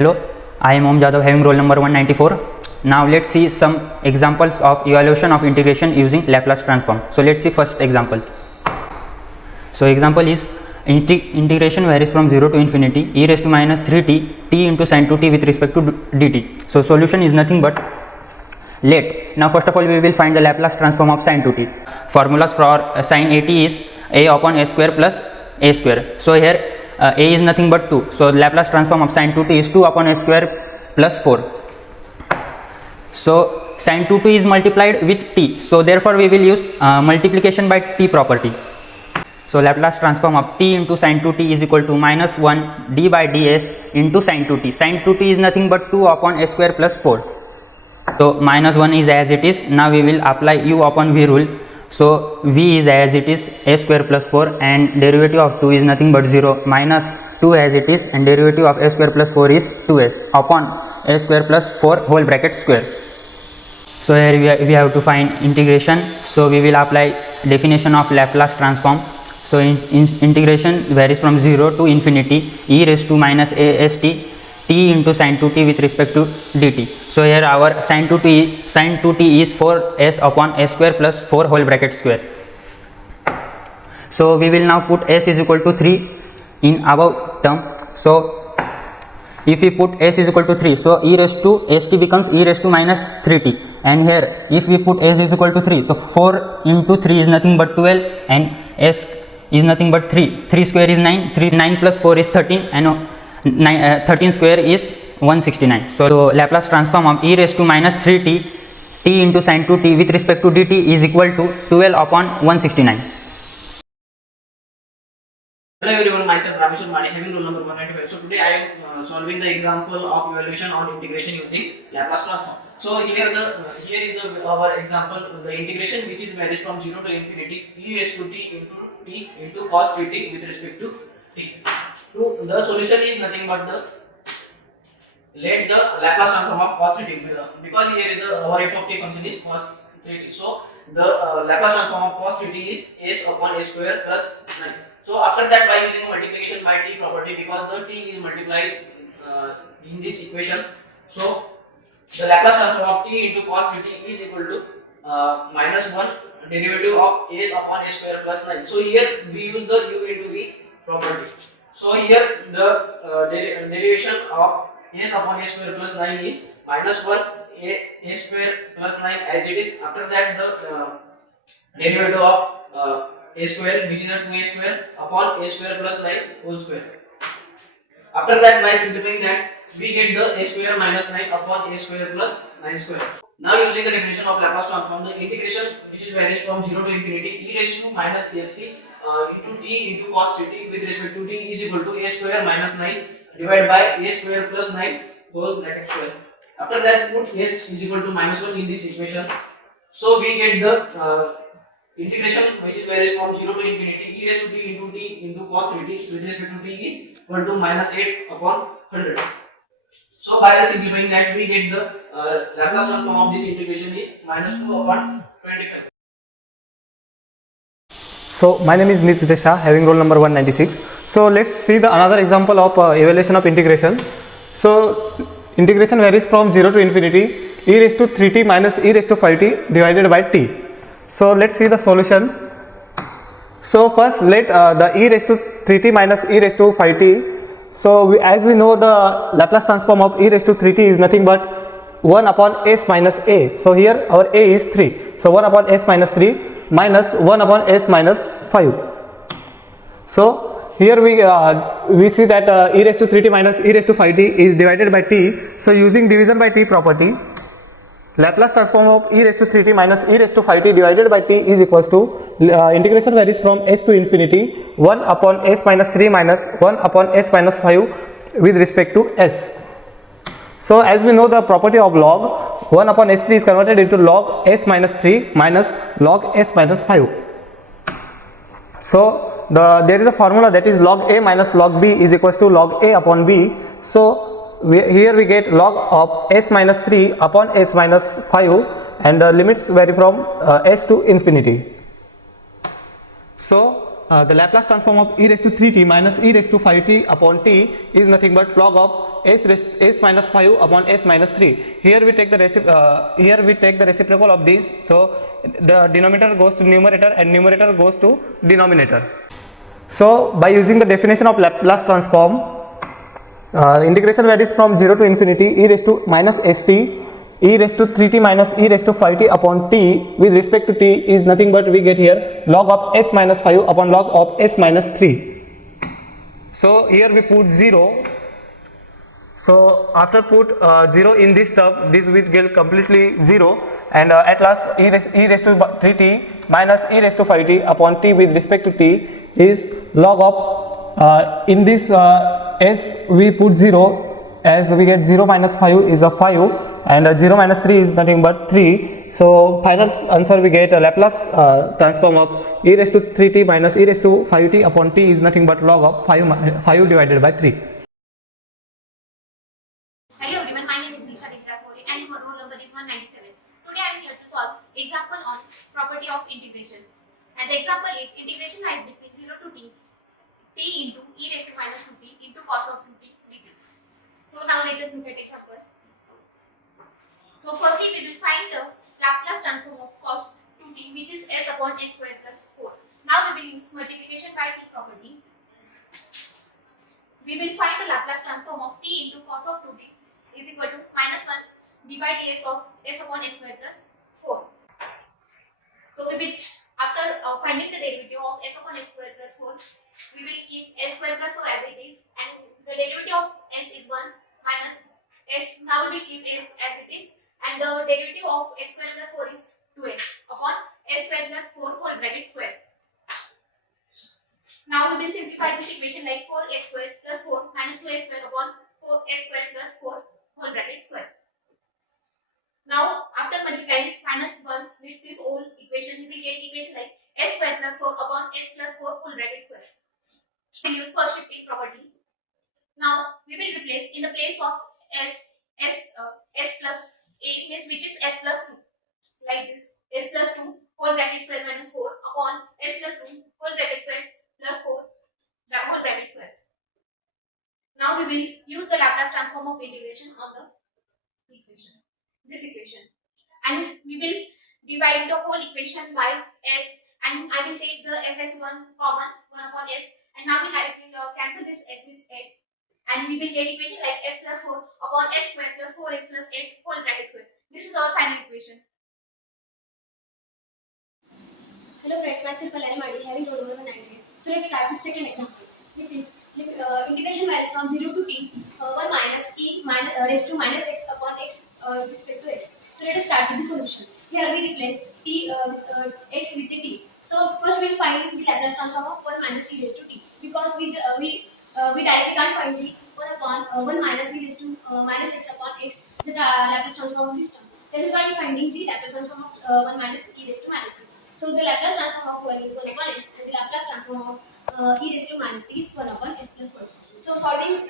Hello, I am Om Jadhav having roll number 194. Now let's see some examples of evaluation of integration using Laplace transform. So let's see first example. So example is integration varies from 0 to infinity e raised to minus 3t t into sin 2t with respect to dt. So solution is nothing but now first of all we will find the Laplace transform of sin 2t. Formulas for sin at is a upon a square plus a square. So here a is nothing but 2, so Laplace transform of sin 2t is 2 upon a square plus 4. So sin 2t is multiplied with t, so therefore we will use multiplication by t property. So Laplace transform of t into sin 2t is equal to minus 1 d by ds into sin 2t. Sin 2t is nothing but 2 upon a square plus 4. So minus 1 is as it is. Now we will apply u upon v rule. So v is as it is, a square plus 4, and derivative of 2 is nothing but 0, minus 2 as it is, and derivative of a square plus 4 is 2s upon a square plus 4 whole bracket square. So here we have to find integration. So we will apply definition of Laplace transform. So integration varies from 0 to infinity e raised to minus ast t into sin 2t with respect to dt. So here our sin 2t is 4s upon a square plus 4 whole bracket square. So we will now put s is equal to 3 in above term. So if we put s is equal to 3, so e raised to st becomes e raised to minus 3t, and here if we put s is equal to 3, so 4 into 3 is nothing but 12, and s is nothing but 3. 3 square is 9, 9 plus 4 is 13, and 13 square is 169. So Laplace transform of e raised to minus 3t t into sin 2t with respect to dt is equal to 12 upon 169. Hello everyone, myself Rameshwar Mani having roll number 195. So today I am solving the example of evaluation on integration using Laplace transform. So here is our example, the integration which is varies from 0 to infinity e raised to t into cos 3t with respect to t. So the solution is nothing but let the Laplace transform of cos 3t, because here is our f of t function is cos 3t. So the Laplace transform of cos 3t is s upon a square plus 9. So after that, by using multiplication by t property, because the t is multiplied in this equation, so the Laplace transform of t into cos 3t is equal to minus 1 derivative of s upon a square plus 9. So here we use the u into v property. So here the derivation of s upon a square plus 9 is minus 1 a square plus 9 as it is. After that, the derivative of a square, which is a 2a square upon a square plus 9 whole square. After that, by simplifying that, we get the a square minus 9 upon a square plus 9 square. Now using the definition of Laplace transform, the integration which is varies from 0 to infinity e raised to minus st into t into cos 3t with respect to t is equal to a square minus 9 divided by a square plus 9 whole bracket square. After that, put s is equal to minus 1 in this equation. So we get the integration which is varies from 0 to infinity e raised to t into cos 3t with respect to t is equal to minus 8 upon 100. So by simplifying that, we get the Laplace transform of this integration is minus 2 upon 25. So my name is Meet Shah having roll number 196. So let's see the another example of evaluation of integration. So integration varies from 0 to infinity e raised to 3t minus e raised to 5t divided by t. So let's see the solution. So first let the e raised to 3t minus e raised to 5t. So as we know, the Laplace transform of e raised to 3t is nothing but 1 upon s minus a. So here our a is 3. So 1 upon s minus 3 minus 1 upon s minus 5. So here we see that e raised to 3t minus e raised to 5t is divided by t. So using division by t property, Laplace transform of e raised to 3t minus e raised to 5t divided by t is equals to integration varies from s to infinity 1 upon s minus 3 minus 1 upon s minus 5 with respect to s. So as we know the property of log, 1 upon s3 is converted into log s minus 3 minus log s minus 5. So there is a formula that is log a minus log b is equals to log a upon b. So here we get log of s minus 3 upon s minus 5, and the limits vary from s to infinity. So the Laplace transform of e raised to 3t minus e raised to 5t upon t is nothing but log of s minus 5 upon s minus 3. Here we take the reciprocal of this. So the denominator goes to numerator and numerator goes to denominator. So by using the definition of Laplace transform, integration varies from 0 to infinity e raised to minus st e raised to 3t minus e raised to 5t upon t with respect to t is nothing but we get here log of s minus 5 upon log of s minus 3. So here we put 0. So after put 0 in this term, this will get completely 0, and at last e raised to 3t minus e raised to 5t upon t with respect to t is log of in this s we put 0, as we get 0 minus 5 is a 5 and 0 minus 3 is nothing but 3. So final answer we get a Laplace transform of e raised to 3t minus e raised to 5t upon t is nothing but log of 5 divided by 3. Hello everyone, my name is Nisha Devraswari and my roll number is 197. Today I am here to solve example on property of integration. And the example is integration lies between 0 to t into e raised to minus 2t into cos of 2t dt. So now let us look at example. So firstly we will find the Laplace transform of cos 2t, which is s upon s square plus 4. Now we will use multiplication by t property. We will find the Laplace transform of t into cos of 2t is equal to minus 1 d by ds of s upon s square plus 4. So we will, after finding the derivative of s upon s square plus 4, we will keep s square plus 4 as it is, and the derivative of s is 1 minus s. Now we will keep s as it is, and the derivative of s square plus 4 is 2s upon s square plus 4 whole bracket square. Now we will simplify this equation like 4s square plus 4 minus 2s square upon 4s square plus 4 whole bracket square. Now after multiplying minus 1 with this whole equation, we will get equation like s square plus 4 upon s plus 4 whole bracket square. We will use first shifting property. Now we will replace in the place of s plus a means which is s plus 2, like this, s plus 2 whole bracket square minus 4 upon s plus 2 whole bracket square plus 4 the whole bracket square. Now we will use the Laplace transform of integration on the equation, this equation, and we will divide the whole equation by s, and I will take the ss1 common 1 upon s, and now we directly cancel this s with 8, and we will get equation like s plus 4 upon s square plus 4s plus 8 whole bracket square. This is our final equation. Hello friends, myself Kalyani Madi, having roll number 198. So let's start with second example, which is integration varies from 0 to t 1 minus e minus, raised to minus x upon x with respect to x. So let us start with the solution. Here we replace t x with the t. So first we will find the Laplace transform of 1 minus e raised to t, because we directly can't find the 1 upon 1 minus e raised to minus x upon x, the Laplace transform of this term. That is why we are finding the Laplace transform of 1 minus e raised to minus t. So the Laplace transform of 1 is 1 upon x, and the Laplace transform of e raised to minus t is 1 upon s plus 1. So solving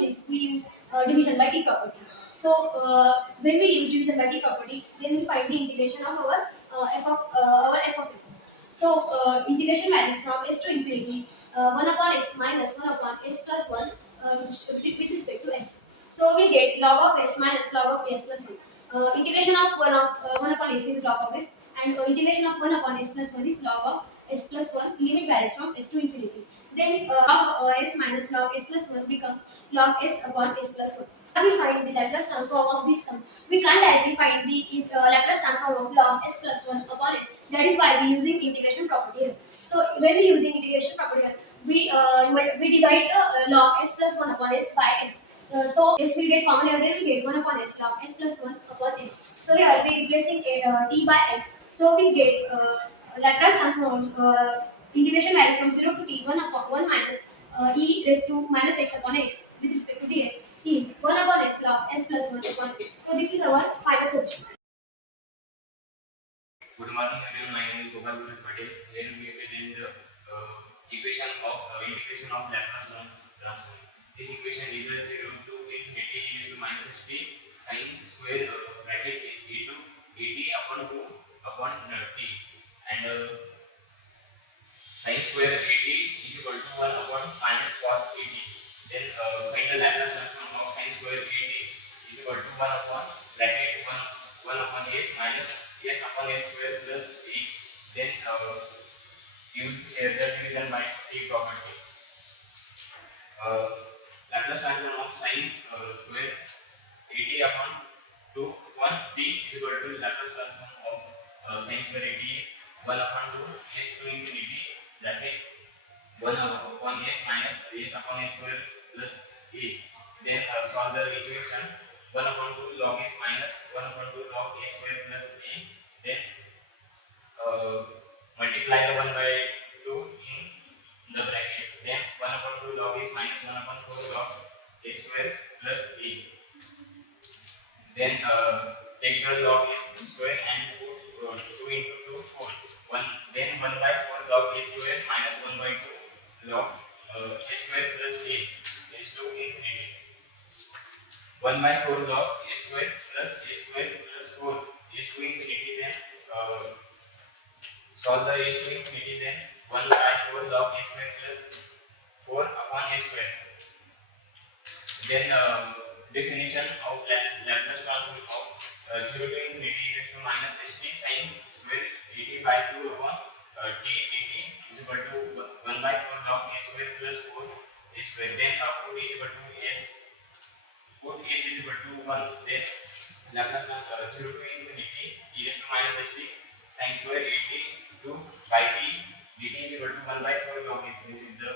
this, we use division by t property. So when we use division by t property, then we find the integration of our f of x. So integration varies from s to infinity 1 upon s minus 1 upon s plus 1 with respect to s. So we get log of s minus log of s plus 1. Integration of 1 upon s is log of s, and integration of 1 upon s plus 1 is log of s plus 1. Limit varies from s to infinity. Then log s minus log s plus 1 become log s upon s plus 1. Now we find the Laplace transform of this sum. We can't directly find the Laplace transform of log s plus 1 upon s. That is why we are using integration property here. So when we using integration property here, we divide log s plus 1 upon s by s. So s will get common here, then we get 1 upon s log s plus 1 upon s. So here we replacing t by s. So we get Laplace transform integration varies from 0 to t 1 upon 1 minus e raised to minus x upon x with respect to ds is 1 upon s log s plus 1 upon s. So this is our final solution. Good morning everyone, my name is Gopal Kumar Patel. Here we present the equation of integration of Laplace transform. This equation is 0 to infinity e raised to minus st sin square bracket a to at upon 2 upon t, and sin square at is equal to 1 upon minus cos at. Then find the Laplace transform of sin square square at is equal to 1 upon bracket 1 upon s minus s upon s square plus a. Then use error division by t property. Laplace transform of sin square at upon 2 1 t is equal to Laplace transform of sin square at is 1 upon 2 s to infinity bracket 1 upon s minus s upon s square plus a. Then solve the equation 1 upon 2 log s minus 1 upon 2 log s square plus a. Then multiply the 1 by 2 in the bracket. Then 1 upon 2 log s minus 1 upon 4 log s square plus a. Then take the log s square and put 2 into 2 4. Then 1 by 4 log s square minus 1 by 2 log s square plus a is to infinity. 1 by 4 log s square plus a square plus 4 is to infinity. Then solve the a to infinity. Then 1 by 4 log a square plus 4 upon a square. Then definition of Laplace transform of 0 to infinity raised to minus st sin square dt by 2 upon t dt is equal to 1 by 4 log a square plus 4 a square. Then put is equal to s. Put s is equal to 1. Then Laplace transform 0 to infinity e raised to minus st sin square at 2 by t dt is equal to 1 by 4 log s. This is the